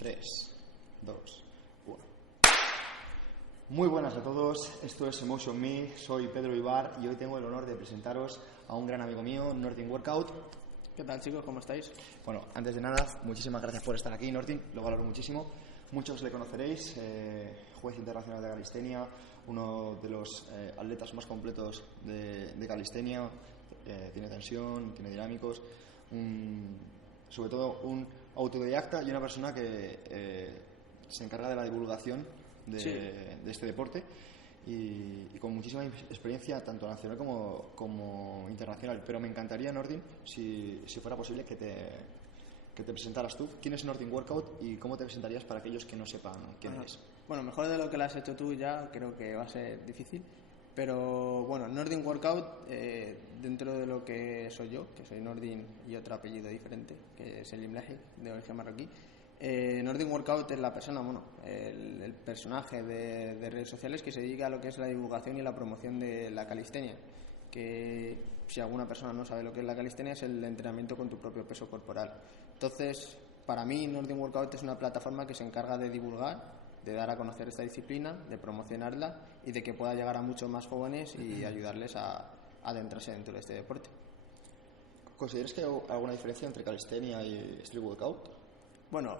3, 2, 1. Muy buenas a todos, esto es Emotion Me, soy Pedro Ibar y hoy tengo el honor de presentaros a un gran amigo mío, Nordin Workout. ¿Qué tal, chicos? ¿Cómo estáis? Bueno, antes de nada, muchísimas gracias por estar aquí, Nordin, lo valoro muchísimo. Muchos le conoceréis, juez internacional de calistenia, uno de los atletas más completos de calistenia, tiene tensión, tiene dinámicos, sobre todo un autodidacta y una persona que se encarga de la divulgación de este deporte y con muchísima experiencia tanto nacional como internacional. Pero me encantaría, Nordin, si fuera posible que te presentaras tú. ¿Quién es Nordin Workout y cómo te presentarías para aquellos que no sepan quién eres? Bueno, mejor de lo que lo has hecho tú ya, creo que va a ser difícil. Pero bueno, Nordin Workout, dentro de lo que soy yo, que soy Nordin y otro apellido diferente, que es el Imlahi, de origen marroquí. Nordin Workout es la persona, el personaje de redes sociales que se dedica a lo que es la divulgación y la promoción de la calistenia. Que si alguna persona no sabe lo que es la calistenia, es el entrenamiento con tu propio peso corporal. Entonces, para mí, Nordin Workout es una plataforma que se encarga de divulgar, de dar a conocer esta disciplina, de promocionarla y de que pueda llegar a muchos más jóvenes y ayudarles a adentrarse dentro de este deporte. ¿Consideras que hay alguna diferencia entre calistenia y street workout? Bueno,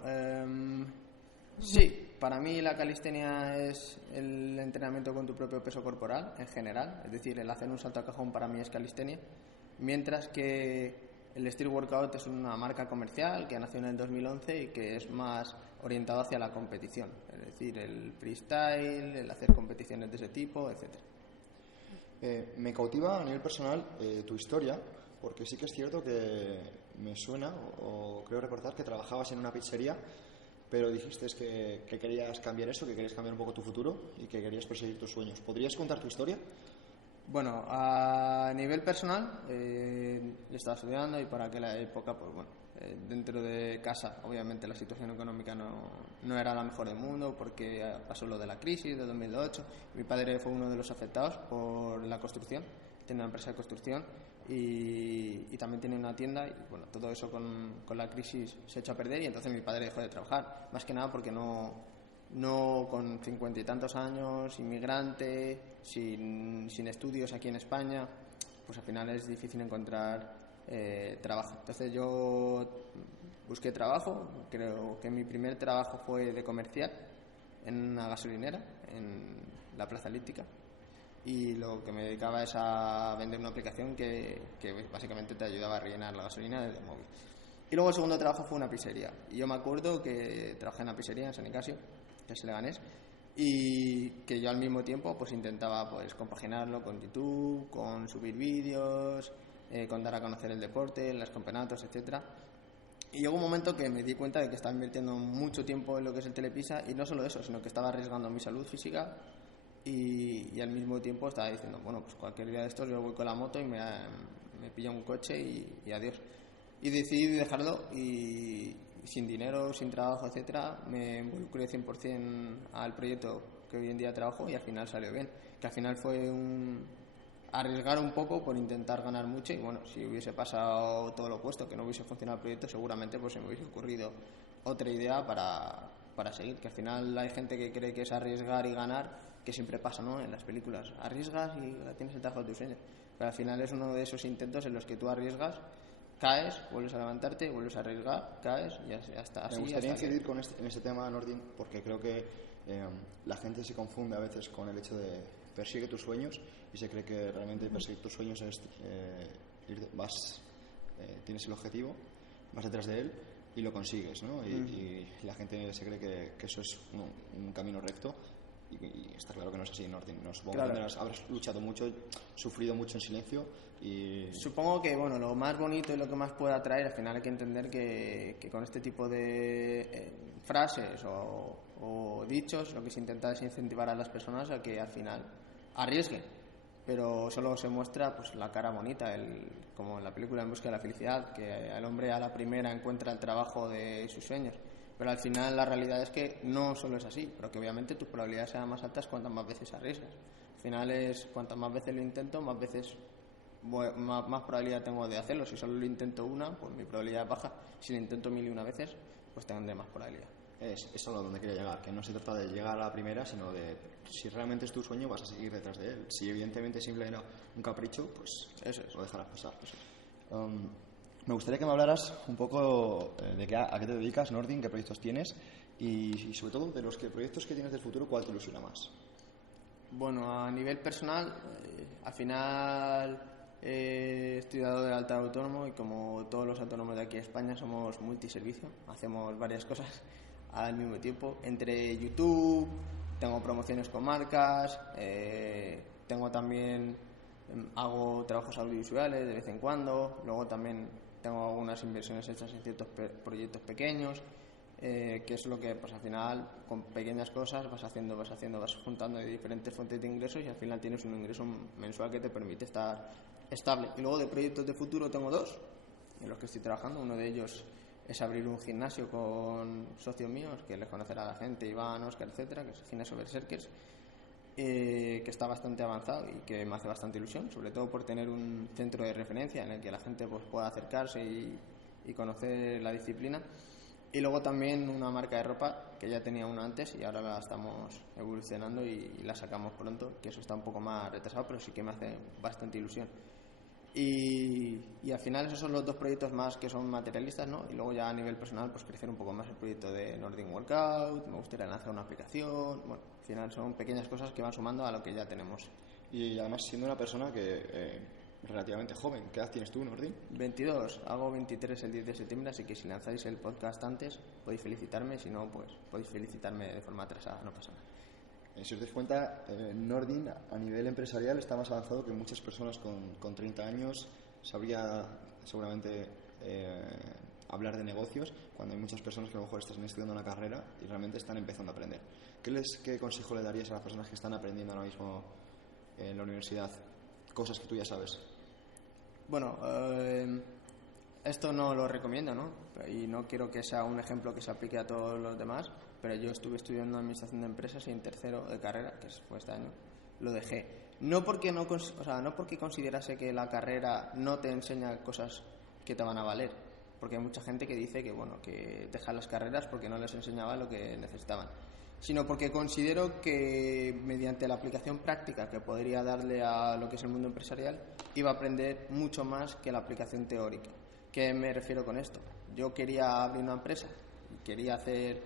sí, para mí la calistenia es el entrenamiento con tu propio peso corporal en general, es decir, el hacer un salto a cajón para mí es calistenia, mientras que el street workout es una marca comercial que nació en el 2011 y que es más orientado hacia la competición, es decir, el freestyle, el hacer competiciones de ese tipo, etc. Me cautiva a nivel personal tu historia, porque sí que es cierto que me suena, o creo recordar que trabajabas en una pizzería, pero dijiste que querías cambiar eso, que querías cambiar un poco tu futuro y que querías perseguir tus sueños. ¿Podrías contar tu historia? Bueno, a nivel personal, estaba estudiando y para aquella época, pues bueno, dentro de casa, obviamente la situación económica no era la mejor del mundo porque pasó lo de la crisis de 2008. Mi padre fue uno de los afectados por la construcción, tiene una empresa de construcción y también tiene una tienda y bueno, todo eso con la crisis se echó a perder y entonces mi padre dejó de trabajar, más que nada porque no con 50 y tantos años, inmigrante, sin estudios aquí en España, pues al final es difícil encontrar trabajo. Entonces yo busqué trabajo, creo que mi primer trabajo fue de comercial en una gasolinera, en la Plaza Elíptica, y lo que me dedicaba es a vender una aplicación que básicamente te ayudaba a rellenar la gasolina desde el móvil. Y luego el segundo trabajo fue una pizzería, y yo me acuerdo que trabajé en la pizzería en San Nicasio, que es Leganés, y que yo al mismo tiempo pues intentaba pues compaginarlo con YouTube, con subir vídeos, con dar a conocer el deporte, los campeonatos, etcétera. Y llegó un momento que me di cuenta de que estaba invirtiendo mucho tiempo en lo que es el Telepisa y no solo eso, sino que estaba arriesgando mi salud física y al mismo tiempo estaba diciendo, bueno, pues cualquier día de estos yo voy con la moto y me pillo un coche y adiós. Y decidí dejarlo y sin dinero, sin trabajo, etcétera, me involucré 100% al proyecto que hoy en día trabajo y al final salió bien. Que al final fue arriesgar un poco por intentar ganar mucho y bueno, si hubiese pasado todo lo opuesto, que no hubiese funcionado el proyecto, seguramente pues se me hubiese ocurrido otra idea para seguir. Que al final hay gente que cree que es arriesgar y ganar, que siempre pasa, ¿no? En las películas, arriesgas y tienes el trabajo de tus sueños. Pero al final es uno de esos intentos en los que tú arriesgas, caes, vuelves a levantarte, vuelves a arriesgar, caes y ya está. Me gustaría incidir en este tema, Nordin, porque creo que la gente se confunde a veces con el hecho de persigue tus sueños y se cree que realmente perseguir tus sueños es tienes el objetivo, vas detrás de él y lo consigues, ¿no? Y la gente se cree que eso es un camino recto. Y está claro que no es así, Nordin. No, supongo claro. Que habrás luchado mucho, sufrido mucho en silencio y... Supongo que bueno, lo más bonito y lo que más puede atraer, al final hay que entender que con este tipo de frases o dichos lo que se intenta es incentivar a las personas a que al final arriesguen, pero solo se muestra pues la cara bonita, como en la película En busca de la felicidad, que el hombre a la primera encuentra el trabajo de sus sueños. Pero al final la realidad es que no solo es así, pero que obviamente tus probabilidades sean más altas cuantas más veces arriesgas. Al final es cuantas más veces lo intento, más veces más probabilidad tengo de hacerlo. Si solo lo intento una, pues mi probabilidad es baja. Si lo intento 1001 veces, pues tendré más probabilidad. es a donde quería llegar, que no se trata de llegar a la primera, sino de si realmente es tu sueño vas a seguir detrás de él. Si evidentemente simple era un capricho, pues Eso es. lo dejarás pasar. Me gustaría que me hablaras un poco de a qué te dedicas, Nordin, qué proyectos tienes y sobre todo de los proyectos que tienes del futuro, ¿cuál te ilusiona más? Bueno, a nivel personal, al final he estudiado de alta autónomo y como todos los autónomos de aquí en España somos multiservicio, hacemos varias cosas al mismo tiempo. Entre YouTube, tengo promociones con marcas, tengo también, hago trabajos audiovisuales de vez en cuando, luego también tengo algunas inversiones hechas en ciertos proyectos pequeños. Que es lo que pues al final con pequeñas cosas vas juntando de diferentes fuentes de ingresos y al final tienes un ingreso mensual que te permite estar estable. Y luego de proyectos de futuro tengo dos en los que estoy trabajando. Uno de ellos es abrir un gimnasio con socios míos que les conocerá a la gente, Iván, Óscar, etcétera, que es el gimnasio Berserkers, que está bastante avanzado y que me hace bastante ilusión, sobre todo por tener un centro de referencia en el que la gente pues pueda acercarse y conocer la disciplina. Y luego también una marca de ropa, que ya tenía una antes y ahora la estamos evolucionando y la sacamos pronto, que eso está un poco más retrasado, pero sí que me hace bastante ilusión. Y al final esos son los dos proyectos más que son materialistas, ¿no? Y luego ya a nivel personal, pues crecer un poco más el proyecto de Nordin Workout, me gustaría lanzar una aplicación, bueno, al final son pequeñas cosas que van sumando a lo que ya tenemos. Y además siendo una persona que relativamente joven. ¿Qué edad tienes tú, Nordin? 22, hago 23 el 10 de septiembre, así que si lanzáis el podcast antes podéis felicitarme, si no, pues podéis felicitarme de forma atrasada, no pasa nada. Si os dais cuenta, Nordin a nivel empresarial está más avanzado que muchas personas con 30 años. Sabría seguramente hablar de negocios cuando hay muchas personas que a lo mejor están estudiando una carrera y realmente están empezando a aprender. ¿Qué consejo le darías a las personas que están aprendiendo ahora mismo en la universidad? Cosas que tú ya sabes. Bueno, esto no lo recomiendo, ¿no? Y no quiero que sea un ejemplo que se aplique a todos los demás, pero yo estuve estudiando administración de empresas y en tercero de carrera, que fue este año, lo dejé. No porque considerase que la carrera no te enseña cosas que te van a valer, porque hay mucha gente que dice que bueno, que deja las carreras porque no les enseñaba lo que necesitaban, sino porque considero que mediante la aplicación práctica que podría darle a lo que es el mundo empresarial iba a aprender mucho más que la aplicación teórica. ¿Qué me refiero con esto? Yo quería abrir una empresa, quería hacer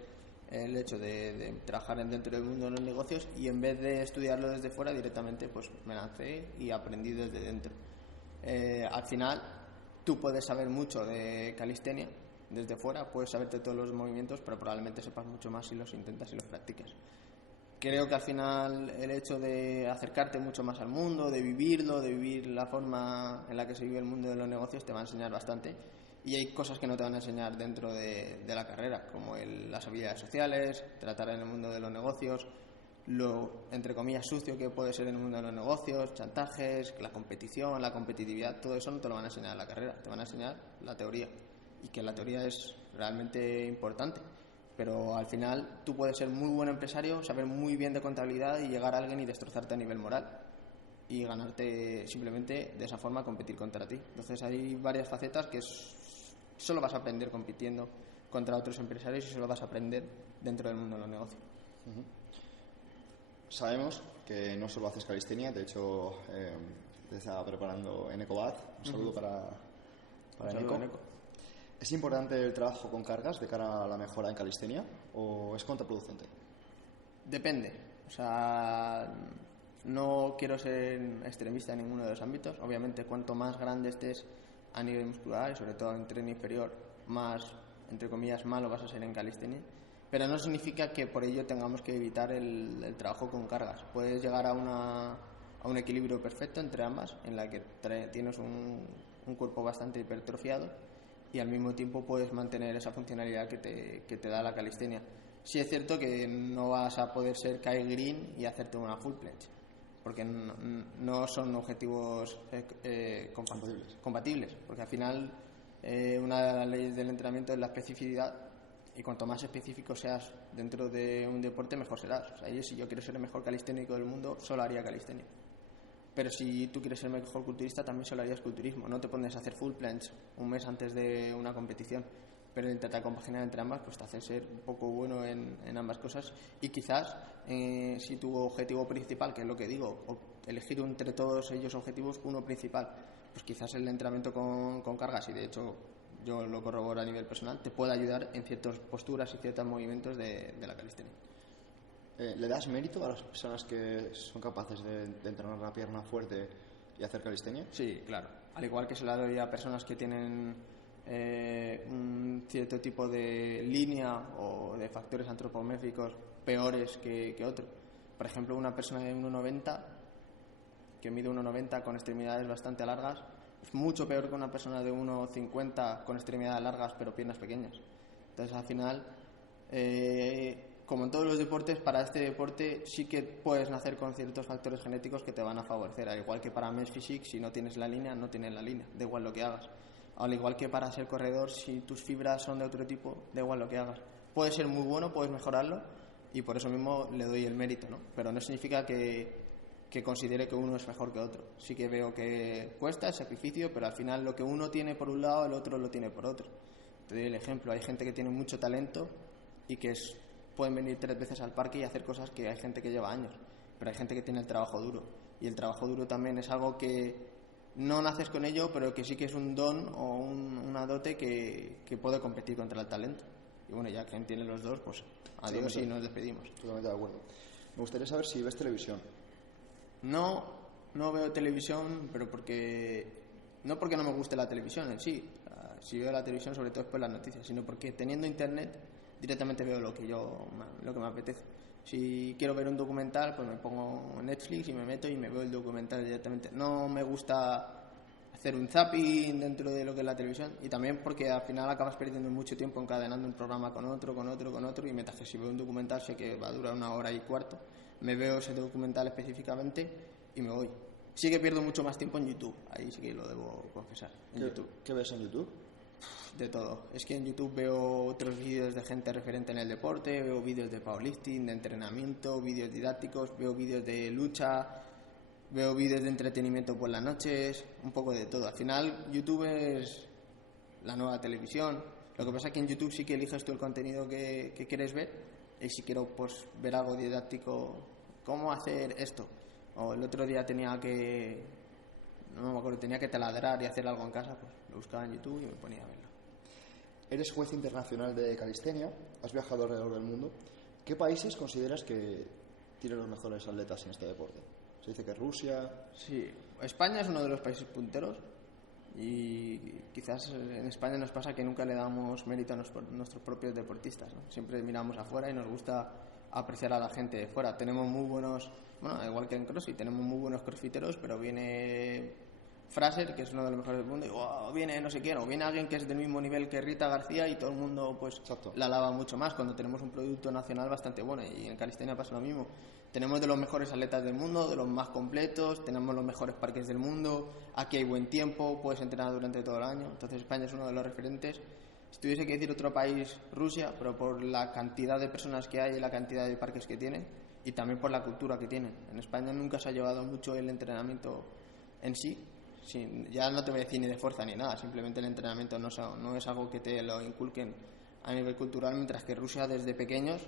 el hecho de trabajar dentro del mundo de los negocios y en vez de estudiarlo desde fuera directamente pues me lancé y aprendí desde dentro. Al final tú puedes saber mucho de calistenia desde fuera, puedes saberte todos los movimientos, pero probablemente sepas mucho más si los intentas y los practicas. Creo que al final el hecho de acercarte mucho más al mundo, de vivirlo, de vivir la forma en la que se vive el mundo de los negocios te va a enseñar bastante, y hay cosas que no te van a enseñar dentro de la carrera, como las habilidades sociales, tratar en el mundo de los negocios, lo entre comillas sucio que puede ser en el mundo de los negocios, chantajes, la competición, la competitividad, todo eso no te lo van a enseñar en la carrera, te van a enseñar la teoría, y que la teoría es realmente importante, pero al final tú puedes ser muy buen empresario, saber muy bien de contabilidad y llegar a alguien y destrozarte a nivel moral y ganarte simplemente de esa forma, competir contra ti. Entonces hay varias facetas que solo vas a aprender compitiendo contra otros empresarios y solo vas a aprender dentro del mundo de los negocios. Sabemos que no solo haces calistenia, de hecho te estaba preparando en EcoBat. Un saludo para Eneco. ¿Es importante el trabajo con cargas de cara a la mejora en calistenia o es contraproducente? Depende. O sea, no quiero ser extremista en ninguno de los ámbitos. Obviamente, cuanto más grande estés a nivel muscular y sobre todo en tren inferior, más, entre comillas, malo vas a ser en calistenia. Pero no significa que por ello tengamos que evitar el trabajo con cargas. Puedes llegar a un equilibrio perfecto entre ambas, en la que tienes un cuerpo bastante hipertrofiado y al mismo tiempo puedes mantener esa funcionalidad que te da la calistenia. Sí es cierto que no vas a poder ser Kyle Green y hacerte una full planche, porque no son objetivos compatibles, porque al final una de las leyes del entrenamiento es la especificidad, y cuanto más específico seas dentro de un deporte, mejor serás. O sea, si yo quiero ser el mejor calisténico del mundo, solo haría calistenia. Pero si tú quieres ser el mejor culturista, también solo harías culturismo. No te pones a hacer full planche un mes antes de una competición. pero intentar compaginar entre ambas pues te hace ser un poco bueno en ambas cosas. Y quizás si tu objetivo principal, que es lo que digo, elegir entre todos ellos objetivos uno principal, pues quizás el entrenamiento con cargas, y de hecho yo lo corroboro a nivel personal, te puede ayudar en ciertas posturas y ciertos movimientos de la calistenia. ¿Le das mérito a las personas que son capaces de entrenar la pierna fuerte y hacer calistenia? Sí, claro. Al igual que se la doy a personas que tienen un cierto tipo de línea o de factores antropomórficos peores que otro. Por ejemplo, una persona de 1,90 que mide 1,90 con extremidades bastante largas es mucho peor que una persona de 1,50 con extremidades largas pero piernas pequeñas. Entonces, al final, como en todos los deportes, para este deporte sí que puedes nacer con ciertos factores genéticos que te van a favorecer. Al igual que para Men's Physique, si no tienes la línea, no tienes la línea, da igual lo que hagas. Al igual que para ser corredor, si tus fibras son de otro tipo, da igual lo que hagas. Puedes ser muy bueno, puedes mejorarlo, y por eso mismo le doy el mérito, ¿no? Pero no significa que considere que uno es mejor que otro. Sí que veo que cuesta, es sacrificio, pero al final lo que uno tiene por un lado, el otro lo tiene por otro. Te doy el ejemplo, hay gente que tiene mucho talento y que pueden venir 3 veces al parque y hacer cosas que hay gente que lleva años, pero hay gente que tiene el trabajo duro, y el trabajo duro también es algo que no naces con ello, pero que sí que es un don o una dote que puede competir contra el talento. Y bueno, ya quien tiene los dos, pues adiós y nos despedimos. Totalmente de acuerdo. Me gustaría saber si ves televisión. No veo televisión, pero no porque no me guste la televisión en sí. Si veo la televisión, sobre todo es por las noticias, sino porque teniendo internet directamente veo lo que me apetece. Si quiero ver un documental, pues me pongo Netflix y me meto y me veo el documental directamente. No me gusta hacer un zapping dentro de lo que es la televisión, y también porque al final acabas perdiendo mucho tiempo encadenando un programa con otro, y mientras que si veo un documental sé que va a durar 1 hora y cuarto, me veo ese documental específicamente y me voy. Sí que pierdo mucho más tiempo en YouTube, ahí sí que lo debo confesar. ¿Qué ves en YouTube? De todo. Es que en YouTube veo otros vídeos de gente referente en el deporte, veo vídeos de powerlifting, de entrenamiento, vídeos didácticos, veo vídeos de lucha, veo vídeos de entretenimiento por las noches, un poco de todo. Al final YouTube es la nueva televisión. Lo que pasa es que en YouTube sí que eliges tú el contenido que quieres ver, y si quiero pues ver algo didáctico, cómo hacer esto, o el otro día tenía que taladrar y hacer algo en casa, pues lo buscaba en YouTube y me ponía a verlo. Eres juez internacional de calistenia, has viajado alrededor del mundo. ¿Qué países consideras que tienen los mejores atletas en este deporte? Se dice que Rusia. Sí, España es uno de los países punteros, y quizás en España nos pasa que nunca le damos mérito a nuestros propios deportistas, ¿no? Siempre miramos afuera y nos gusta apreciar a la gente de fuera. Tenemos muy buenos, igual que en CrossFit, tenemos muy buenos crossfiteros, pero viene Fraser, que es uno de los mejores del mundo, y viene no sé quién, o viene alguien que es del mismo nivel que Rita García, y todo el mundo pues la alaba mucho más, cuando tenemos un producto nacional bastante bueno. Y en calistenia pasa lo mismo. Tenemos de los mejores atletas del mundo, de los más completos, tenemos los mejores parques del mundo, aquí hay buen tiempo, puedes entrenar durante todo el año. Entonces España es uno de los referentes. Si tuviese que decir otro país, Rusia, pero por la cantidad de personas que hay y la cantidad de parques que tienen, y también por la cultura que tienen. En España nunca se ha llevado mucho el entrenamiento en sí. Ya no te voy a decir ni de fuerza ni nada, simplemente el entrenamiento no es algo que te lo inculquen a nivel cultural, mientras que Rusia desde pequeños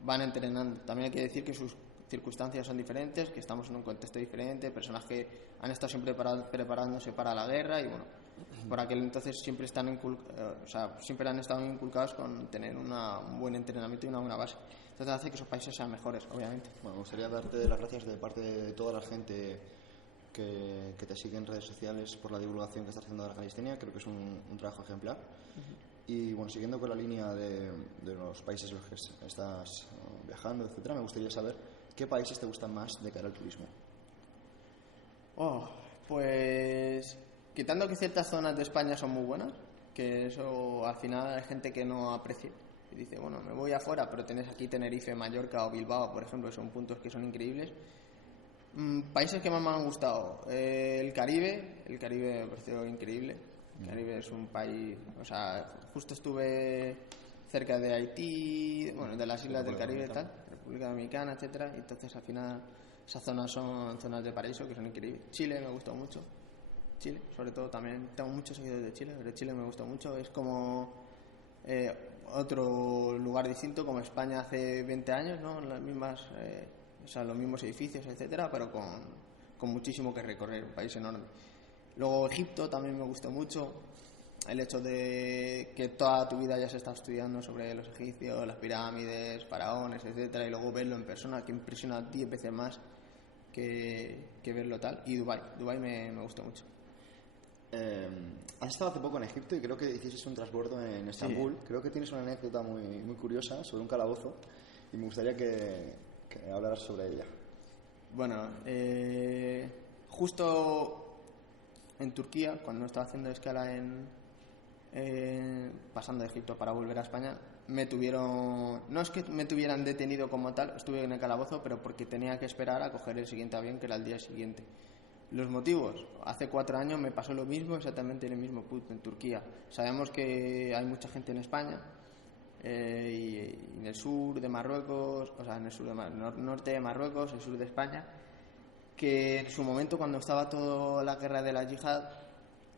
van entrenando. También hay que decir que sus circunstancias son diferentes, que estamos en un contexto diferente, personas que han estado siempre preparándose para la guerra, y bueno, por aquel entonces siempre siempre han estado inculcados con tener un buen entrenamiento y una buena base. Entonces hace que esos países sean mejores, obviamente. Bueno, me gustaría darte las gracias de parte de toda la gente que te sigue en redes sociales por la divulgación que estás haciendo de la calistenia. Creo que es un trabajo ejemplar. Y bueno, siguiendo con la línea de los países en los que estás viajando, etcétera, me gustaría saber qué países te gustan más de cara al turismo. Pues quitando que ciertas zonas de España son muy buenas, que eso al final hay gente que no aprecia y dice, bueno, me voy afuera, pero tenés aquí Tenerife, Mallorca o Bilbao, por ejemplo, son puntos que son increíbles. Países que más me han gustado, el Caribe me pareció increíble. El Caribe es un país, justo estuve cerca de Haití, de las islas del Caribe y tal, República Dominicana, etcétera, y entonces al final esas zonas son zonas de paraíso que son increíbles. Chile me gustó mucho, Chile, sobre todo también tengo muchos seguidores de Chile, pero Chile me gustó mucho, es como otro lugar distinto como España hace 20 años, ¿no? Las mismas, o sea, los mismos edificios, etcétera, pero con muchísimo que recorrer, un país enorme. Luego Egipto también me gustó mucho, el hecho de que toda tu vida ya se está estudiando sobre los egipcios, las pirámides, faraones, etcétera, y luego verlo en persona, que impresiona 10 veces más que verlo tal. Y Dubái me gustó mucho. Has estado hace poco en Egipto y creo que hiciste un transbordo en Estambul. Sí. Creo que tienes una anécdota muy, muy curiosa sobre un calabozo y me gustaría que hablaras sobre ella. Bueno, justo en Turquía, cuando estaba haciendo escala pasando de Egipto para volver a España, no es que me tuvieran detenido como tal, estuve en el calabozo, pero porque tenía que esperar a coger el siguiente avión, que era el día siguiente. Los motivos: hace 4 años me pasó lo mismo, exactamente en el mismo punto, en Turquía. Sabemos que hay mucha gente en España y en el sur de Marruecos, o sea, en el sur norte de Marruecos, el sur de España, que en su momento, cuando estaba toda la guerra de la yihad,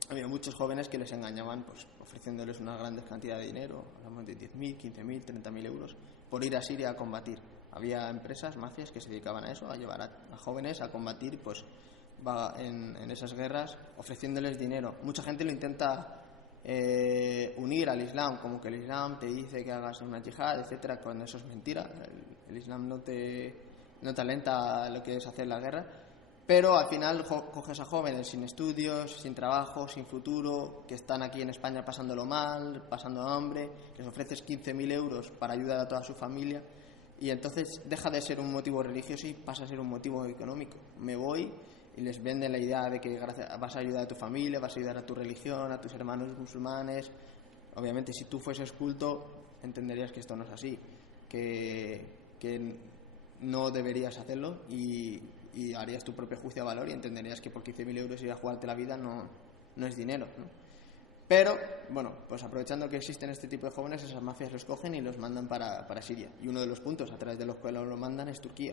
había muchos jóvenes que les engañaban, pues ofreciéndoles una gran cantidad de dinero, hablamos de 10.000, 15.000, 30.000 euros, por ir a Siria a combatir. Había empresas, mafias, que se dedicaban a eso, a llevar a jóvenes a combatir, pues en esas guerras, ofreciéndoles dinero. Mucha gente lo intenta unir al Islam, como que el Islam te dice que hagas una yihad, etcétera, cuando eso es mentira. El Islam no te alenta lo que es hacer la guerra, pero al final coges a jóvenes sin estudios, sin trabajo, sin futuro, que están aquí en España pasándolo mal, pasando hambre, les ofreces 15.000 euros para ayudar a toda su familia, y entonces deja de ser un motivo religioso y pasa a ser un motivo económico. Me voy y les venden la idea de que vas a ayudar a tu familia, vas a ayudar a tu religión, a tus hermanos musulmanes. Obviamente, si tú fueses culto, entenderías que esto no es así, que no deberías hacerlo y harías tu propio juicio de valor y entenderías que por 15.000 euros ir a jugarte la vida no es dinero, ¿no? Pero, bueno, pues aprovechando que existen este tipo de jóvenes, esas mafias los cogen y los mandan para Siria. Y uno de los puntos a través de los cuales lo mandan es Turquía.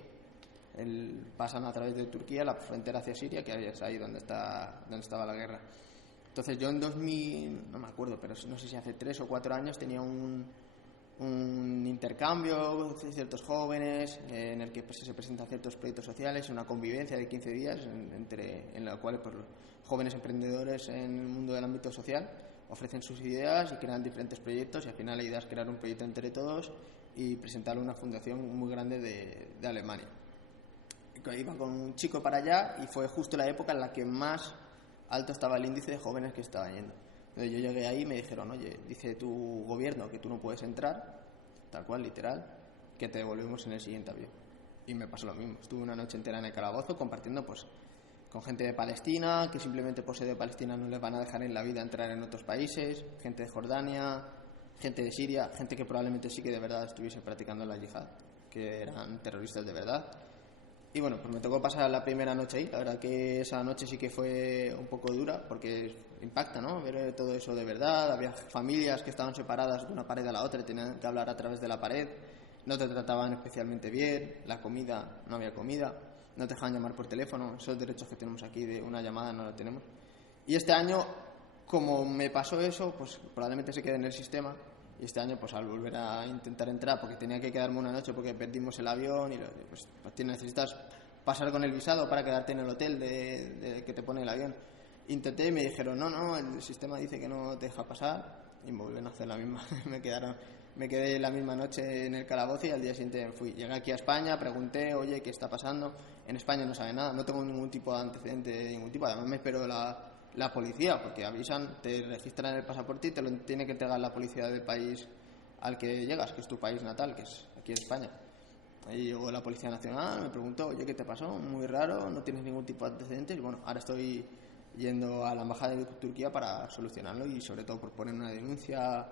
Pasan a través de Turquía la frontera hacia Siria, que es ahí donde estaba la guerra. Entonces yo en 2000, no me acuerdo, pero no sé si hace 3 o 4 años tenía un intercambio de ciertos jóvenes en el que pues, se presentan ciertos proyectos sociales, una convivencia de 15 días en la cual pues, los jóvenes emprendedores en el mundo del ámbito social ofrecen sus ideas y crean diferentes proyectos, y al final la idea es crear un proyecto entre todos y presentarlo a una fundación muy grande de Alemania. Iba con un chico para allá y fue justo la época en la que más alto estaba el índice de jóvenes que estaban yendo. Entonces yo llegué ahí y me dijeron: oye, dice tu gobierno que tú no puedes entrar, tal cual, literal, que te devolvemos en el siguiente avión. Y me pasó lo mismo. Estuve una noche entera en el calabozo compartiendo pues con gente de Palestina, que simplemente por ser de Palestina no les van a dejar en la vida entrar en otros países, gente de Jordania, gente de Siria, gente que probablemente sí que de verdad estuviese practicando la yihad, que eran terroristas de verdad. Y bueno, pues me tocó pasar la primera noche ahí. La verdad que esa noche sí que fue un poco dura, porque impacta, ¿no? Ver todo eso de verdad. Había familias que estaban separadas de una pared a la otra y tenían que hablar a través de la pared. No te trataban especialmente bien. La comida, no había comida. No te dejaban llamar por teléfono. Esos derechos que tenemos aquí de una llamada no los tenemos. Y este año, como me pasó eso, pues probablemente se quede en el sistema. Y este año, pues al volver a intentar entrar, porque tenía que quedarme una noche porque perdimos el avión y pues necesitas pasar con el visado para quedarte en el hotel de que te pone el avión. Intenté y me dijeron, no, el sistema dice que no te deja pasar, y me vuelven a hacer la misma. Me quedé la misma noche en el calabozo y al día siguiente fui. Llegué aquí a España, pregunté, oye, ¿qué está pasando? En España no sabe nada, no tengo ningún tipo de antecedente de ningún tipo. Además me espero la policía, porque avisan, te registran el pasaporte y te lo tiene que entregar la policía del país al que llegas, que es tu país natal, que es aquí en España. Ahí llegó la Policía Nacional, me preguntó, oye, ¿qué te pasó? Muy raro, no tienes ningún tipo de antecedentes. Y bueno, ahora estoy yendo a la embajada de Turquía para solucionarlo y sobre todo por poner una denuncia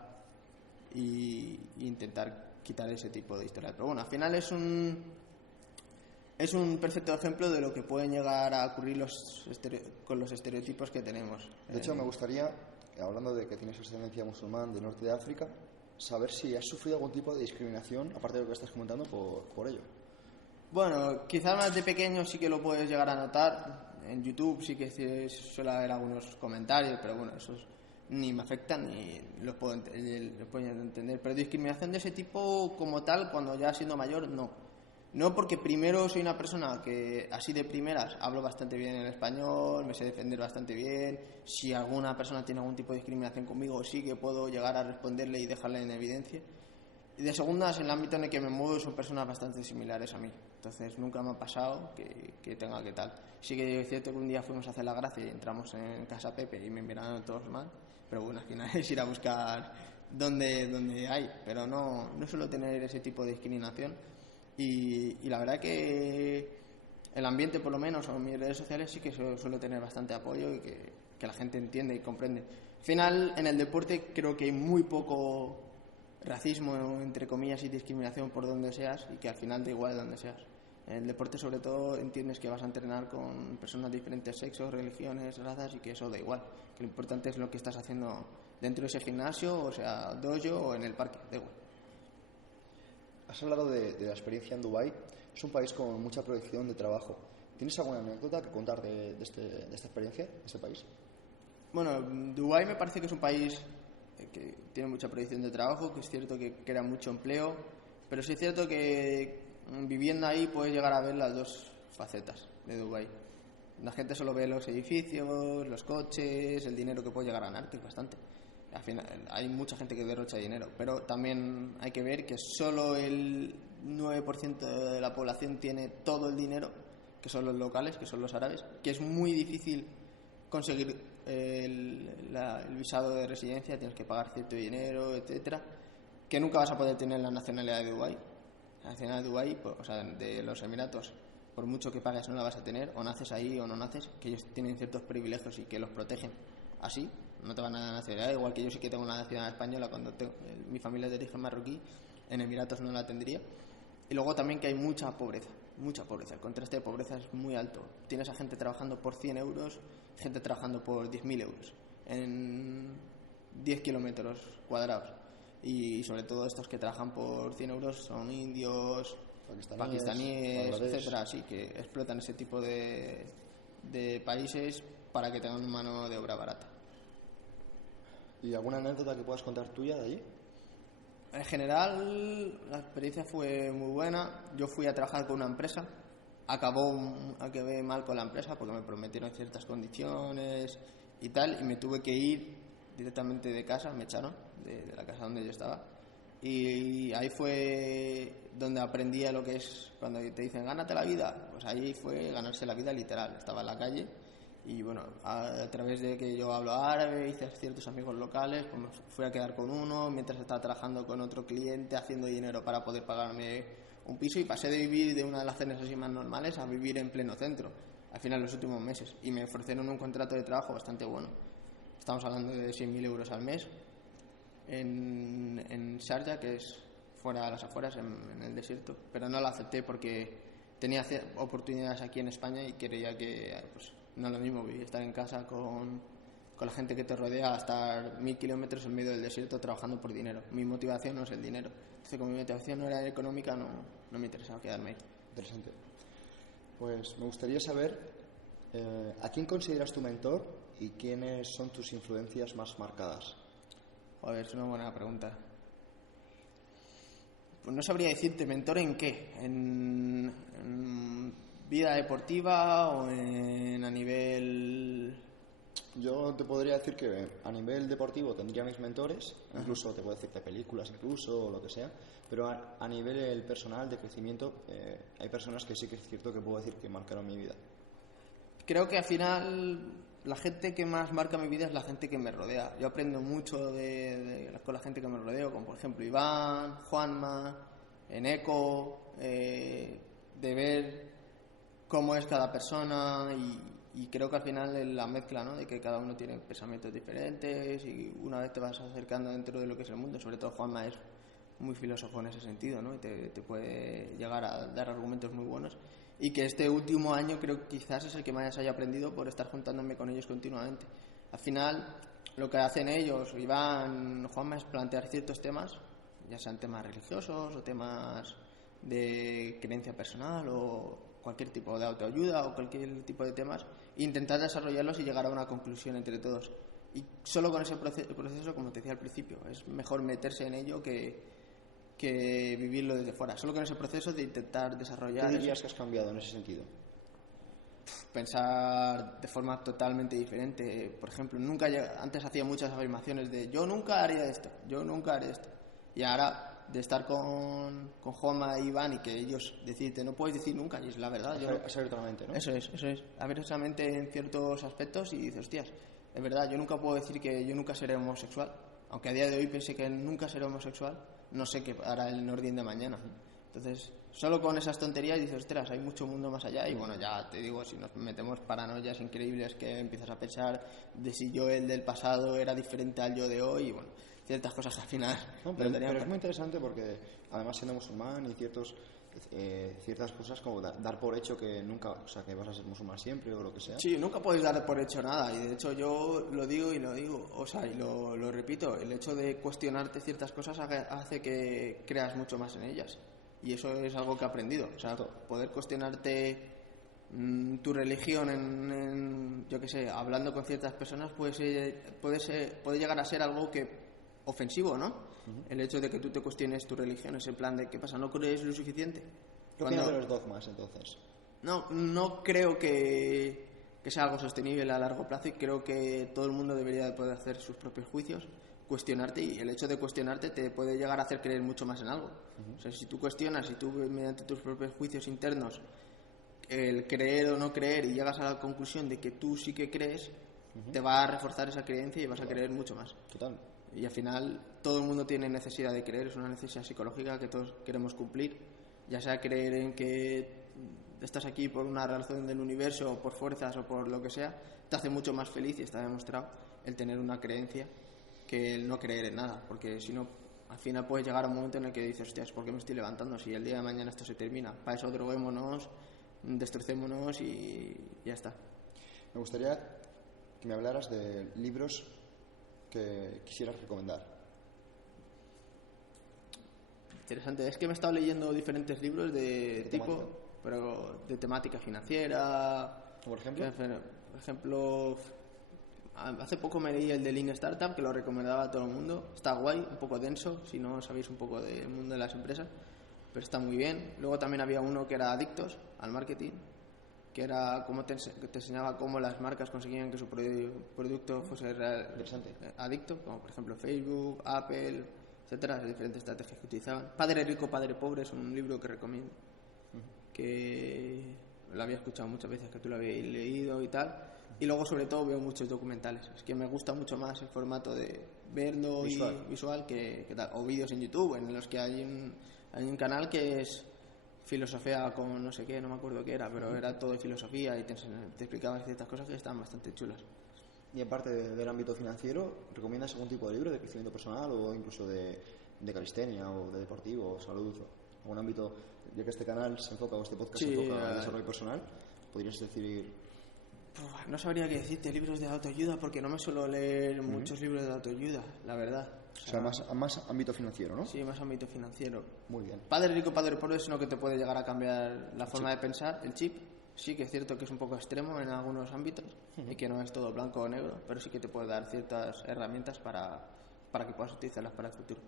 y intentar quitar ese tipo de historias. Pero bueno, al final es un perfecto ejemplo de lo que pueden llegar a ocurrir con los estereotipos que tenemos. De hecho, me gustaría, hablando de que tienes ascendencia musulmán del norte de África, saber si has sufrido algún tipo de discriminación, aparte de lo que estás comentando, por ello. Bueno, quizás más de pequeño sí que lo puedes llegar a notar. En YouTube sí que suele haber algunos comentarios, pero bueno, esos ni me afectan ni los puedo entender. Pero discriminación de ese tipo como tal, cuando ya siendo mayor, no. No, porque primero soy una persona que así de primeras hablo bastante bien el español, me sé defender bastante bien. Si alguna persona tiene algún tipo de discriminación conmigo, sí que puedo llegar a responderle y dejarle en evidencia. Y de segundas, en el ámbito en el que me muevo son personas bastante similares a mí. Entonces nunca me ha pasado que tenga que tal. Sí que es cierto que un día fuimos a hacer la gracia y entramos en casa Pepe y me miraron todos mal. Pero bueno, al final es ir a buscar donde hay. Pero no suelo tener ese tipo de discriminación. Y la verdad que el ambiente, por lo menos, o mis redes sociales, sí que suelo tener bastante apoyo y que la gente entiende y comprende. Al final, en el deporte creo que hay muy poco racismo, entre comillas, y discriminación por donde seas, y que al final da igual de donde seas. En el deporte, sobre todo, entiendes que vas a entrenar con personas de diferentes sexos, religiones, razas, y que eso da igual. Que lo importante es lo que estás haciendo dentro de ese gimnasio, o sea, dojo o en el parque, da igual. Has hablado de la experiencia en Dubái. Es un país con mucha proyección de trabajo. ¿Tienes alguna anécdota que contar de esta experiencia, de ese país? Bueno, Dubái me parece que es un país que tiene mucha proyección de trabajo, que es cierto que crea mucho empleo, pero sí es cierto que viviendo ahí puedes llegar a ver las dos facetas de Dubái. La gente solo ve los edificios, los coches, el dinero que puede llegar a ganar, que es bastante. Al final, hay mucha gente que derrocha dinero, pero también hay que ver que solo el 9% de la población tiene todo el dinero, que son los locales, que son los árabes, que es muy difícil conseguir el visado de residencia, tienes que pagar cierto dinero, etcétera, que nunca vas a poder tener la nacionalidad de Dubái. La nacionalidad de Dubái, o sea, de los Emiratos, por mucho que pagues no la vas a tener, o naces ahí o no naces, que ellos tienen ciertos privilegios y que los protegen así. No te van a dar nacionalidad, igual que yo sí que tengo una nacionalidad española cuando mi familia es de origen marroquí, en Emiratos no la tendría. Y luego también que hay mucha pobreza, el contraste de pobreza es muy alto. Tienes a gente trabajando por 100 euros, gente trabajando por 10.000 euros en 10 kilómetros cuadrados. Y sobre todo estos que trabajan por 100 euros son indios, pakistaníes, etcétera, así que explotan ese tipo de países para que tengan mano de obra barata. ¿Y alguna anécdota que puedas contar tuya de allí? En general, la experiencia fue muy buena. Yo fui a trabajar con una empresa. Acabé mal con la empresa porque me prometieron ciertas condiciones y tal, y me tuve que ir directamente de casa, me echaron de la casa donde yo estaba. Y ahí fue donde aprendí a lo que es cuando te dicen gánate la vida. Pues ahí fue ganarse la vida literal. Estaba en la calle. Y bueno, a través de que yo hablo árabe, hice ciertos amigos locales, pues me fui a quedar con uno mientras estaba trabajando con otro cliente, haciendo dinero para poder pagarme un piso, y pasé de vivir de una de las cenas así más normales a vivir en pleno centro, al final los últimos meses, y me ofrecieron un contrato de trabajo bastante bueno. Estamos hablando de 6.000 euros al mes en Sharjah, que es fuera a las afueras, en el desierto, pero no lo acepté porque tenía oportunidades aquí en España y creía que pues no es lo mismo estar en casa con la gente que te rodea a estar 1.000 kilómetros en medio del desierto trabajando por dinero. Mi motivación no es el dinero. Entonces, como mi motivación no era económica, no me interesaba quedarme ahí. Interesante. Pues me gustaría saber ¿a quién consideras tu mentor y quiénes son tus influencias más marcadas? Joder, es una buena pregunta. Pues no sabría decirte mentor en qué. En vida deportiva o a nivel... Yo te podría decir que a nivel deportivo tendría mis mentores, incluso te puedo decir de películas incluso o lo que sea, pero a nivel personal de crecimiento hay personas que sí que es cierto que puedo decir que marcaron mi vida. Creo que al final la gente que más marca mi vida es la gente que me rodea. Yo aprendo mucho con la gente que me rodeo, como por ejemplo Iván, Juanma, Eneco, de ver cómo es cada persona y creo que al final la mezcla, ¿no? De que cada uno tiene pensamientos diferentes y una vez te vas acercando dentro de lo que es el mundo, sobre todo Juanma es muy filósofo en ese sentido, ¿no? Y te puede llegar a dar argumentos muy buenos, y que este último año creo que quizás es el que más haya aprendido por estar juntándome con ellos continuamente. Al final lo que hacen ellos, Iván, Juanma, es plantear ciertos temas, ya sean temas religiosos o temas de creencia personal o cualquier tipo de autoayuda o cualquier tipo de temas, e intentar desarrollarlos y llegar a una conclusión entre todos. Y solo con ese proceso, como te decía al principio, es mejor meterse en ello que vivirlo desde fuera. Solo con ese proceso de intentar desarrollar... ¿Qué dirías que has cambiado en ese sentido? Pensar de forma totalmente diferente. Por ejemplo, antes hacía muchas afirmaciones de yo nunca haré esto, yo nunca haré esto. Y ahora, de estar con Juanma e Iván y que ellos decirte, no puedes decir nunca, y es la verdad. Es abiertamente, ¿no? Eso es. Abiertamente en ciertos aspectos y dices, hostias, es verdad, yo nunca puedo decir que yo nunca seré homosexual. Aunque a día de hoy pensé que nunca seré homosexual, no sé qué hará el Nordin de mañana. Entonces, solo con esas tonterías dices, ostras, hay mucho mundo más allá. Y bueno, ya te digo, si nos metemos paranoias increíbles que empiezas a pensar de si yo, el del pasado, era diferente al yo de hoy, y bueno, ciertas cosas al final. No, pero es muy interesante porque, además, siendo musulmán y ciertas cosas como dar por hecho que nunca, o sea, que vas a ser musulmán siempre o lo que sea. Sí, nunca puedes dar por hecho nada, y de hecho yo lo digo, o sea, y lo repito, el hecho de cuestionarte ciertas cosas hace que creas mucho más en ellas, y eso es algo que he aprendido, o sea, poder cuestionarte tu religión yo qué sé, hablando con ciertas personas puede llegar a ser algo que ofensivo, ¿no? El hecho de que tú te cuestiones tu religión es en plan de ¿qué pasa? ¿No crees lo suficiente? ¿Qué opinas de los dogmas, entonces? No creo que sea algo sostenible a largo plazo, y creo que todo el mundo debería de poder hacer sus propios juicios, cuestionarte, y el hecho de cuestionarte te puede llegar a hacer creer mucho más en algo. O sea, si tú cuestionas, si tú mediante tus propios juicios internos el creer o no creer y llegas a la conclusión de que tú sí que crees, te va a reforzar esa creencia y vas a creer mucho más. Total. Y al final todo el mundo tiene necesidad de creer, es una necesidad psicológica que todos queremos cumplir, ya sea creer en que estás aquí por una razón del universo o por fuerzas o por lo que sea, te hace mucho más feliz, y está demostrado el tener una creencia que el no creer en nada, porque si no, al final puedes llegar a un momento en el que dices, hostias, ¿por qué me estoy levantando si el día de mañana esto se termina? Para eso droguémonos, destrocémonos y ya está. Me gustaría que me hablaras de libros que quisieras recomendar. Interesante, es que me he estado leyendo diferentes libros de tipo, temática? pero de temática financiera. ¿Por ejemplo? Por ejemplo, hace poco me leí el de Lean Startup, que lo recomendaba a todo el mundo. Está guay, un poco denso, si no sabéis un poco del mundo de las empresas, pero está muy bien. Luego también había uno que era Adictos al Marketing, que era como te enseñaba cómo las marcas conseguían que su producto fuese Interesante. adicto, como por ejemplo Facebook, Apple, etcétera, las diferentes estrategias que utilizaban. Padre Rico, Padre Pobre es un libro que recomiendo, que lo había escuchado muchas veces, que tú lo habías leído y tal. Y luego, sobre todo, veo muchos documentales. Es que me gusta mucho más el formato de verlo visual que tal. O vídeos en YouTube, en los que hay un canal que es filosofía con no sé qué, no me acuerdo qué era, pero era todo de filosofía y te explicaban ciertas cosas que estaban bastante chulas. Y aparte del ámbito financiero, ¿recomiendas algún tipo de libro de crecimiento personal o incluso de calistenia o de deportivo o salud? ¿Algún ámbito, ya que este canal se enfoca, o este podcast se enfoca en desarrollo personal? ¿Podrías decir...? No sabría qué decirte, libros de autoayuda, porque no me suelo leer muchos libros de autoayuda, la verdad. O sea, más ámbito financiero, ¿no? Sí, más ámbito financiero. Muy bien. Padre Rico, Padre Pobre es uno que te puede llegar a cambiar la forma de pensar, el chip. Sí que es cierto que es un poco extremo en algunos ámbitos y que no es todo blanco o negro, pero sí que te puede dar ciertas herramientas para que puedas utilizarlas para el futuro.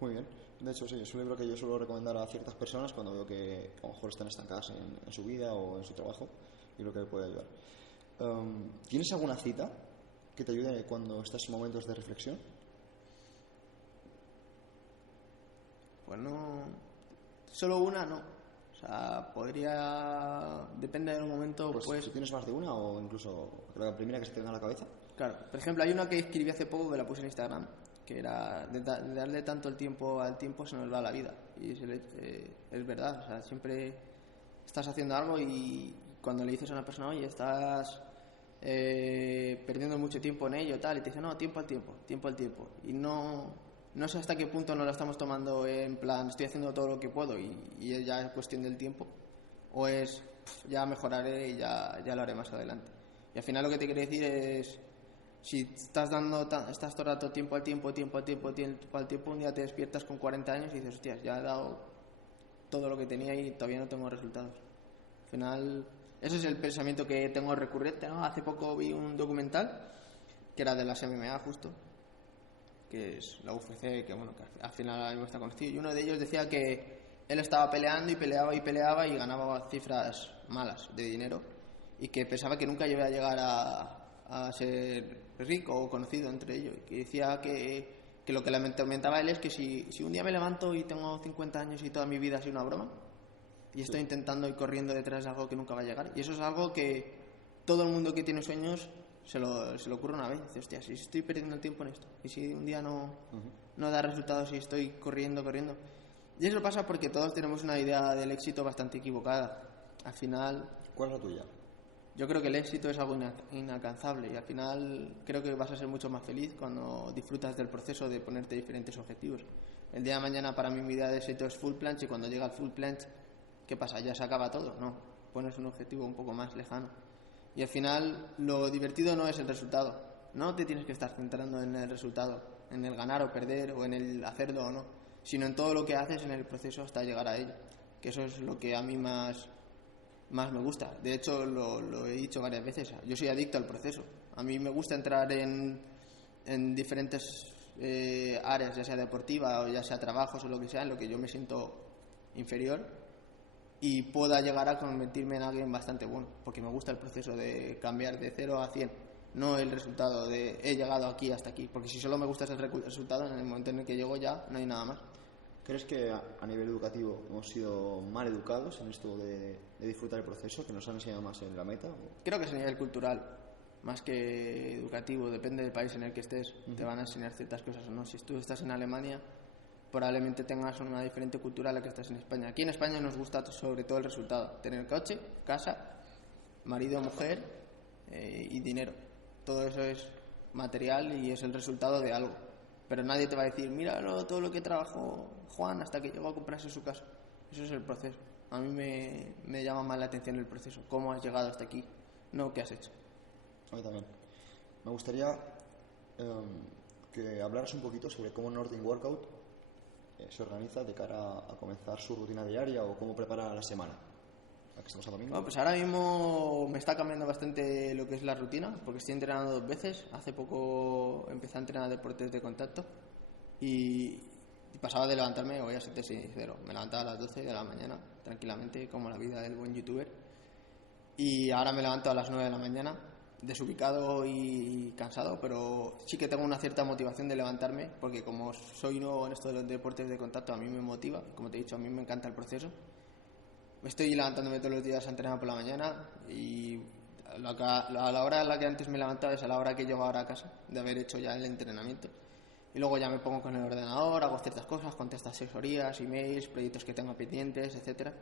Muy bien. De hecho, sí, es un libro que yo suelo recomendar a ciertas personas cuando veo que a lo mejor están estancadas en su vida o en su trabajo, y creo que le puede ayudar. ¿Tienes alguna cita que te ayude cuando estás en momentos de reflexión? Pues no, solo una no. O sea, podría, depende del momento, pues si tienes más de una o incluso la primera que se te venga a la cabeza. Claro, por ejemplo, hay una que escribí hace poco que la puse en Instagram, que era de darle tanto el tiempo al tiempo se nos va la vida. Y es verdad, o sea, siempre estás haciendo algo y cuando le dices a una persona, oye, estás perdiendo mucho tiempo en ello, tal, y te dice, no, tiempo al tiempo. Y no sé hasta qué punto nos la estamos tomando en plan, estoy haciendo todo lo que puedo y ya es cuestión del tiempo, o es, ya mejoraré y ya lo haré más adelante. Y al final lo que te quiero decir es, si estás todo el rato tiempo al tiempo, un día te despiertas con 40 años y dices, hostias, ya he dado todo lo que tenía y todavía no tengo resultados. Al final, ese es el pensamiento que tengo recurrente, ¿no? Hace poco vi un documental que era de las MMA justo, que es la UFC, que bueno, que al final ahora mismo está conocido, y uno de ellos decía que él estaba peleando y peleaba y ganaba cifras malas de dinero, y que pensaba que nunca iba a llegar a ser rico o conocido entre ellos, y que decía que lo que le atormentaba a él es que si un día me levanto y tengo 50 años y toda mi vida ha sido una broma, y estoy intentando y corriendo detrás de algo que nunca va a llegar, y eso es algo que todo el mundo que tiene sueños se lo ocurre una vez. Dice, hostia, si estoy perdiendo el tiempo en esto, y si un día no da resultados y estoy corriendo. Y eso pasa porque todos tenemos una idea del éxito bastante equivocada. Al final... ¿Cuál es la tuya? Yo creo que el éxito es algo inalcanzable, y al final creo que vas a ser mucho más feliz cuando disfrutas del proceso de ponerte diferentes objetivos. El día de mañana para mí mi idea de éxito es full planche, y cuando llega el full planche, ¿qué pasa? ¿Ya se acaba todo? No, pones un objetivo un poco más lejano. Y al final lo divertido no es el resultado. No te tienes que estar centrando en el resultado, en el ganar o perder, o en el hacerlo o no, sino en todo lo que haces en el proceso hasta llegar a ello. Que eso es lo que a mí más me gusta. De hecho, lo he dicho varias veces, yo soy adicto al proceso. A mí me gusta entrar en diferentes áreas, ya sea deportiva o ya sea trabajos o lo que sea, en lo que yo me siento inferior y pueda llegar a convertirme en alguien bastante bueno, porque me gusta el proceso de cambiar de 0 a 100, no el resultado de he llegado aquí hasta aquí, porque si solo me gusta el resultado, en el momento en el que llego ya no hay nada más. ¿Crees que a nivel educativo hemos sido mal educados en esto de disfrutar el proceso, que nos han enseñado más en la meta? Creo que es a nivel cultural, más que educativo, depende del país en el que estés, te van a enseñar ciertas cosas o no. Si tú estás en Alemania, probablemente tengas una diferente cultura a la que estás en España. Aquí en España nos gusta sobre todo el resultado, tener coche, casa, marido, mujer y dinero. Todo eso es material y es el resultado de algo. Pero nadie te va a decir, míralo, todo lo que trabajó Juan hasta que llegó a comprarse su casa. Eso es el proceso. A mí me llama más la atención el proceso, cómo has llegado hasta aquí, no qué has hecho. A mí también. Me gustaría que hablaras un poquito sobre cómo Nordic Workout se organiza de cara a comenzar su rutina diaria o cómo prepara la semana. ¿A qué estamos ahora mismo? Bueno, pues ahora mismo me está cambiando bastante lo que es la rutina, porque estoy entrenando 2 veces. Hace poco empecé a entrenar deportes de contacto y pasaba de levantarme, voy a ser sincero, me levantaba a las 12 de la mañana tranquilamente, como la vida del buen youtuber, y ahora me levanto a las 9 de la mañana, desubicado y cansado, pero sí que tengo una cierta motivación de levantarme, porque como soy nuevo en esto de los deportes de contacto, a mí me motiva, como te he dicho, a mí me encanta el proceso. Estoy levantándome todos los días a entrenar por la mañana, y a la hora a la que antes me levantaba es a la hora que llego ahora a casa, de haber hecho ya el entrenamiento. Y luego ya me pongo con el ordenador, hago ciertas cosas, contesto asesorías, emails, proyectos que tengo pendientes, etcétera.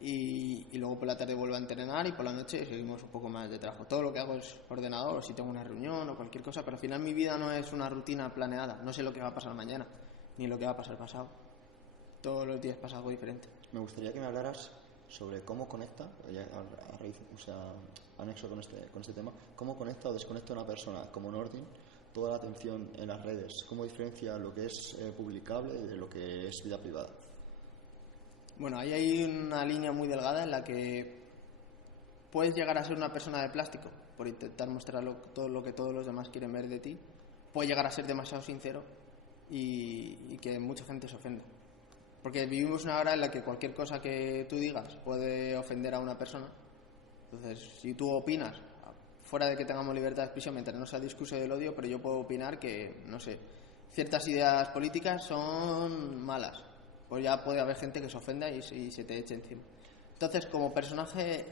Y luego por la tarde vuelvo a entrenar y por la noche seguimos un poco más de trabajo. Todo lo que hago es ordenador, o si tengo una reunión o cualquier cosa, pero al final mi vida no es una rutina planeada. No sé lo que va a pasar mañana, ni lo que va a pasar pasado. Todos los días pasa algo diferente. Me gustaría que me hablaras sobre cómo conecta, anexo con este tema, cómo conecta o desconecta una persona como Nordin toda la atención en las redes. ¿Cómo diferencia lo que es publicable de lo que es vida privada? Bueno, ahí hay una línea muy delgada en la que puedes llegar a ser una persona de plástico por intentar mostrar todo lo que todos los demás quieren ver de ti. Puedes llegar a ser demasiado sincero y que mucha gente se ofenda. Porque vivimos una hora en la que cualquier cosa que tú digas puede ofender a una persona. Entonces, si tú opinas, fuera de que tengamos libertad de expresión mientras no sea el discurso del odio, pero yo puedo opinar que, no sé, ciertas ideas políticas son malas, pues ya puede haber gente que se ofenda y se te eche encima. Entonces, como personaje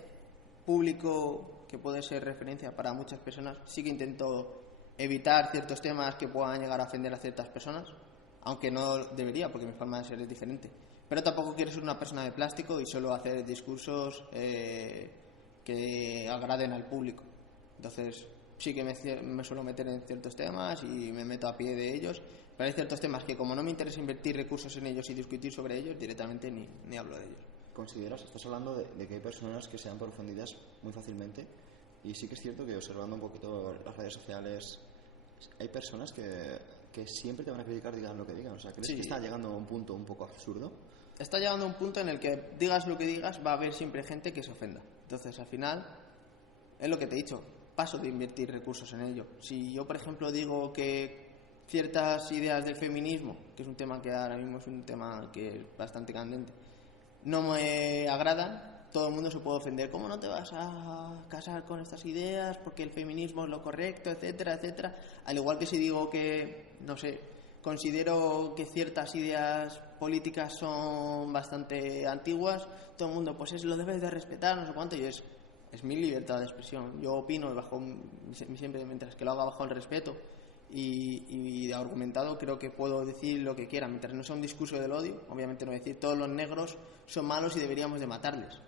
público que puede ser referencia para muchas personas, sí que intento evitar ciertos temas que puedan llegar a ofender a ciertas personas, aunque no debería, porque mi forma de ser es diferente. Pero tampoco quiero ser una persona de plástico y solo hacer discursos que agraden al público. Entonces sí que me suelo meter en ciertos temas y me meto a pie de ellos, pero hay ciertos temas que como no me interesa invertir recursos en ellos y discutir sobre ellos, directamente ni hablo de ellos. ¿Consideras? Estás hablando de que hay personas que se dan por ofendidas muy fácilmente, y sí que es cierto que observando un poquito las redes sociales hay personas que siempre te van a criticar, digan lo que digan. O sea, ¿crees que está llegando a un punto un poco absurdo? Está llegando a un punto en el que digas lo que digas, va a haber siempre gente que se ofenda. Entonces, al final, es lo que te he dicho. paso de invertir recursos en ello. Si yo, por ejemplo, digo que ciertas ideas del feminismo, que es un tema que ahora mismo es un tema que es bastante candente, no me agradan, todo el mundo se puede ofender. ¿Cómo no te vas a casar con estas ideas? Porque el feminismo es lo correcto, etcétera, etcétera. Al igual que si digo que, no sé, considero que ciertas ideas políticas son bastante antiguas, todo el mundo, pues lo debes de respetar, no sé cuánto, y es mi libertad de expresión. Yo opino siempre, mientras que lo haga bajo el respeto y argumentado, creo que puedo decir lo que quiera, mientras no sea un discurso del odio. Obviamente no decir todos los negros son malos y deberíamos de matarles.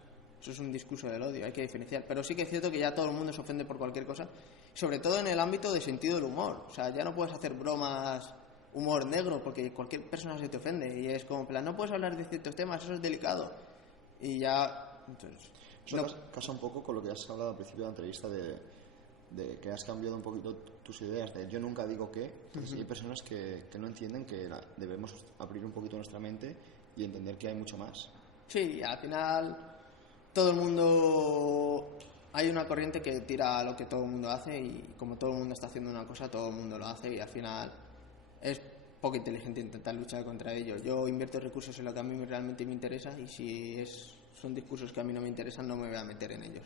Eso es un discurso del odio, hay que diferenciar. Pero sí que es cierto que ya todo el mundo se ofende por cualquier cosa, sobre todo en el ámbito de sentido del humor. O sea, ya no puedes hacer bromas humor negro porque cualquier persona se te ofende y es como, no puedes hablar de ciertos temas, eso es delicado. Y ya, entonces... Eso casa un poco con lo que has hablado al principio de la entrevista de que has cambiado un poquito tus ideas de yo nunca digo qué. Entonces hay personas que no entienden que debemos abrir un poquito nuestra mente y entender que hay mucho más. Sí, al final todo el mundo, hay una corriente que tira a lo que todo el mundo hace y como todo el mundo está haciendo una cosa, todo el mundo lo hace y al final es poco inteligente intentar luchar contra ello. Yo invierto recursos en lo que a mí realmente me interesa y si son discursos que a mí no me interesan no me voy a meter en ellos.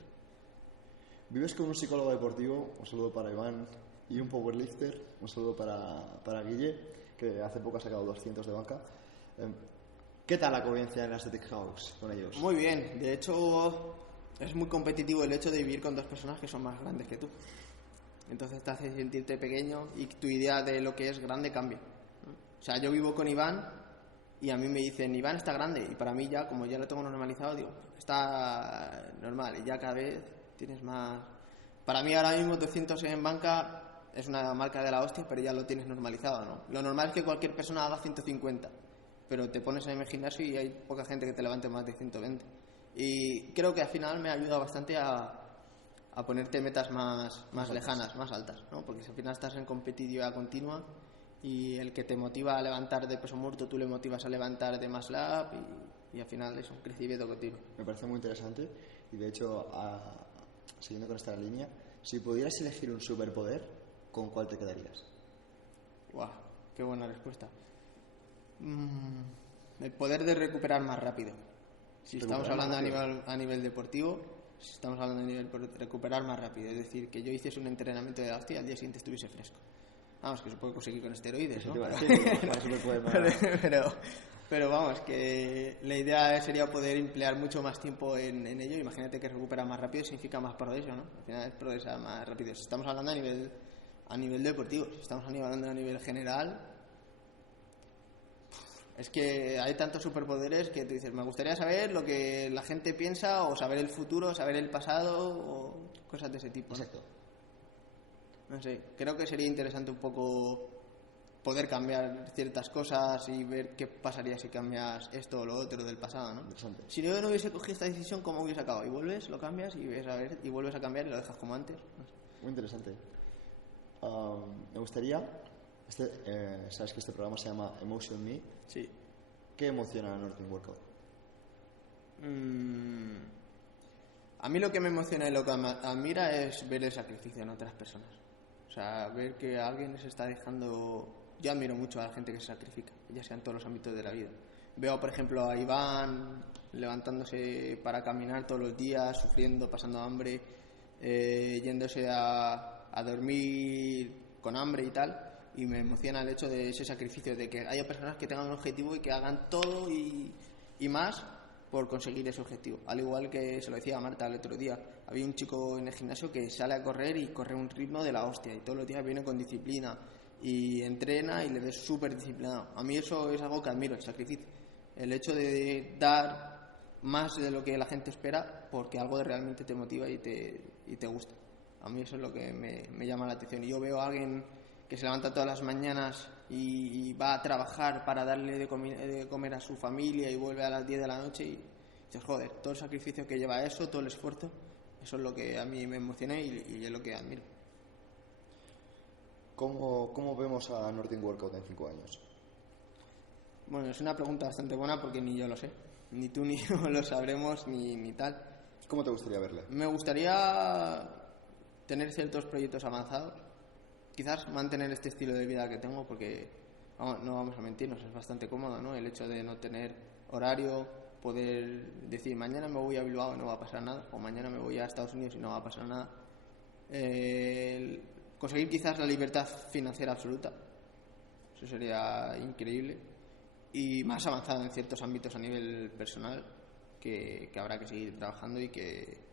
Vives con un psicólogo deportivo, un saludo para Iván, y un powerlifter, un saludo para Guille, que hace poco ha sacado 200 de banca. ¿Qué tal la convivencia en la Aesthetic House con ellos? Muy bien, de hecho es muy competitivo el hecho de vivir con dos personas que son más grandes que tú. Entonces te hace sentirte pequeño y tu idea de lo que es grande cambia. O sea, yo vivo con Iván y a mí me dicen, Iván está grande, y para mí ya, como ya lo tengo normalizado, digo, está normal, y ya cada vez tienes más... Para mí ahora mismo 200 en banca es una marca de la hostia, pero ya lo tienes normalizado, ¿no? Lo normal es que cualquier persona haga 150, pero te pones en el gimnasio y hay poca gente que te levante más de 120. Y creo que al final me ha ayudado bastante a ponerte metas más lejanas, más altas, ¿no? Porque si al final estás en competitividad continua y el que te motiva a levantar de peso muerto, tú le motivas a levantar de más lap y al final es un crecimiento continuo. Me parece muy interesante y de hecho, siguiendo con esta línea, si pudieras elegir un superpoder, ¿con cuál te quedarías? ¡Guau! ¡Qué buena respuesta! El poder de recuperar más rápido. Si estamos hablando a nivel deportivo, si estamos hablando a nivel de recuperar más rápido, es decir, que yo hiciese un entrenamiento de la hostia y al día siguiente estuviese fresco. Vamos, que se puede conseguir con esteroides, ¿no? Pero vamos, que la idea sería poder emplear mucho más tiempo en ello. Imagínate que recuperar más rápido significa más progreso, ¿no? Al final es progresar más rápido. Si estamos hablando a nivel deportivo, si estamos hablando a nivel general, es que hay tantos superpoderes que tú dices, me gustaría saber lo que la gente piensa, o saber el futuro, saber el pasado, o cosas de ese tipo, ¿no? Exacto. No sé, creo que sería interesante un poco poder cambiar ciertas cosas y ver qué pasaría si cambias esto o lo otro del pasado, ¿no? Interesante. Si yo no hubiese cogido esta decisión, ¿cómo hubiese acabado? Y vuelves, lo cambias y ves a ver, y vuelves a cambiar y lo dejas como antes. No sé. Muy interesante. Me gustaría, sabes que este programa se llama Emotion Me. Sí. ¿Qué emociona a Northern Workout? A mí lo que me emociona y lo que admira es ver el sacrificio en otras personas. O sea, ver que alguien se está dejando... Yo admiro mucho a la gente que se sacrifica, ya sea en todos los ámbitos de la vida. Veo, por ejemplo, a Iván levantándose para caminar todos los días, sufriendo, pasando hambre, yéndose a dormir con hambre y tal, y me emociona el hecho de ese sacrificio, de que haya personas que tengan un objetivo y que hagan todo y más por conseguir ese objetivo. Al igual que se lo decía a Marta el otro día, había un chico en el gimnasio que sale a correr y corre un ritmo de la hostia y todos los días viene con disciplina y entrena y le ves súper disciplinado. A mí eso es algo que admiro, el sacrificio, el hecho de dar más de lo que la gente espera porque algo realmente te motiva y te gusta. A mí eso es lo que me llama la atención. Y yo veo a alguien que se levanta todas las mañanas y va a trabajar para darle de comer a su familia y vuelve a las 10 de la noche y dices, joder, todo el sacrificio que lleva eso, todo el esfuerzo, eso es lo que a mí me emociona y es lo que admiro. ¿Cómo vemos a Northern Workout en 5 años? Bueno, es una pregunta bastante buena porque ni yo lo sé, ni tú ni yo lo sabremos ni tal. ¿Cómo te gustaría verle? Me gustaría tener ciertos proyectos avanzados, quizás mantener este estilo de vida que tengo, porque no vamos a mentirnos, es bastante cómodo, ¿no? El hecho de no tener horario, poder decir mañana me voy a Bilbao y no va a pasar nada, o mañana me voy a Estados Unidos y no va a pasar nada. Conseguir quizás la libertad financiera absoluta, eso sería increíble, y más avanzado en ciertos ámbitos a nivel personal que habrá que seguir trabajando y que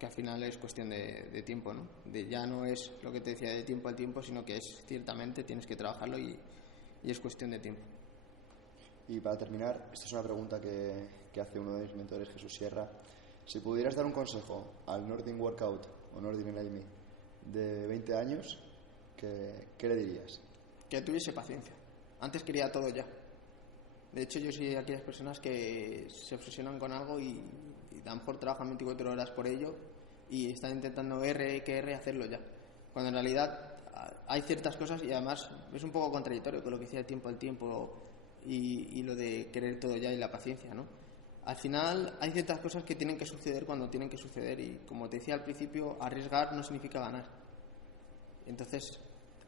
al final es cuestión de tiempo, ¿no? Ya no es lo que te decía de tiempo al tiempo, sino que es ciertamente tienes que trabajarlo y es cuestión de tiempo. Y para terminar, esta es una pregunta que hace uno de mis mentores, Jesús Sierra. Si pudieras dar un consejo al Nordin Workout o Nordin Enemy de 20 años, ¿qué le dirías? Que tuviese paciencia. Antes quería todo ya. De hecho, yo soy de aquellas personas que se obsesionan con algo y a lo mejor trabajan 24 horas por ello y están intentando hacerlo ya. Cuando en realidad hay ciertas cosas, y además es un poco contradictorio con lo que decía el tiempo al tiempo y lo de querer todo ya y la paciencia, ¿no? Al final hay ciertas cosas que tienen que suceder cuando tienen que suceder, y como te decía al principio, arriesgar no significa ganar. Entonces,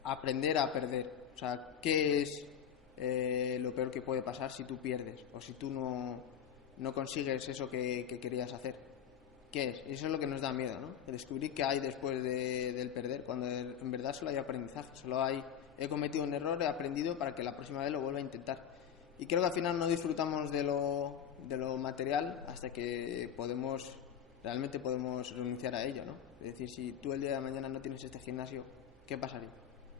aprender a perder. O sea, ¿qué es lo peor que puede pasar si tú pierdes o si tú no consigues eso que querías hacer? ¿Qué es? Eso es lo que nos da miedo, ¿no? Descubrir qué hay después del perder, cuando en verdad solo hay aprendizaje, he cometido un error, he aprendido para que la próxima vez lo vuelva a intentar. Y creo que al final no disfrutamos de lo material hasta que realmente podemos renunciar a ello, ¿no? Es decir, si tú el día de mañana no tienes este gimnasio, ¿qué pasaría?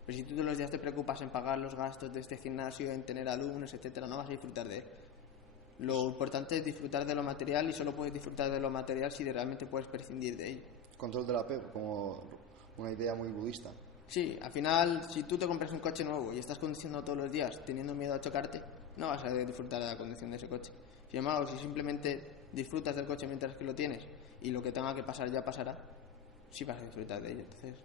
Pero si tú todos los días te preocupas en pagar los gastos de este gimnasio, en tener alumnos, etcétera, no vas a disfrutar de él. Lo importante es disfrutar de lo material, y solo puedes disfrutar de lo material si realmente puedes prescindir de ello. Control del apego, como una idea muy budista. Sí, al final, si tú te compras un coche nuevo y estás conduciendo todos los días teniendo miedo a chocarte, no vas a disfrutar de la conducción de ese coche. Sin embargo, si simplemente disfrutas del coche mientras que lo tienes y lo que tenga que pasar ya pasará, sí vas a disfrutar de ello. Entonces,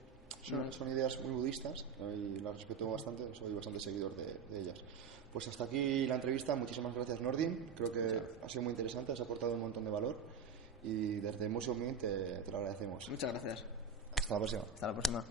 son ideas muy budistas y las respeto bastante, soy bastante seguidor de ellas. Pues hasta aquí la entrevista. Muchísimas gracias, Nordin. Creo que ha sido muy interesante, has aportado un montón de valor y desde Museo Mint te lo agradecemos. Muchas gracias. Hasta la próxima. Hasta la próxima.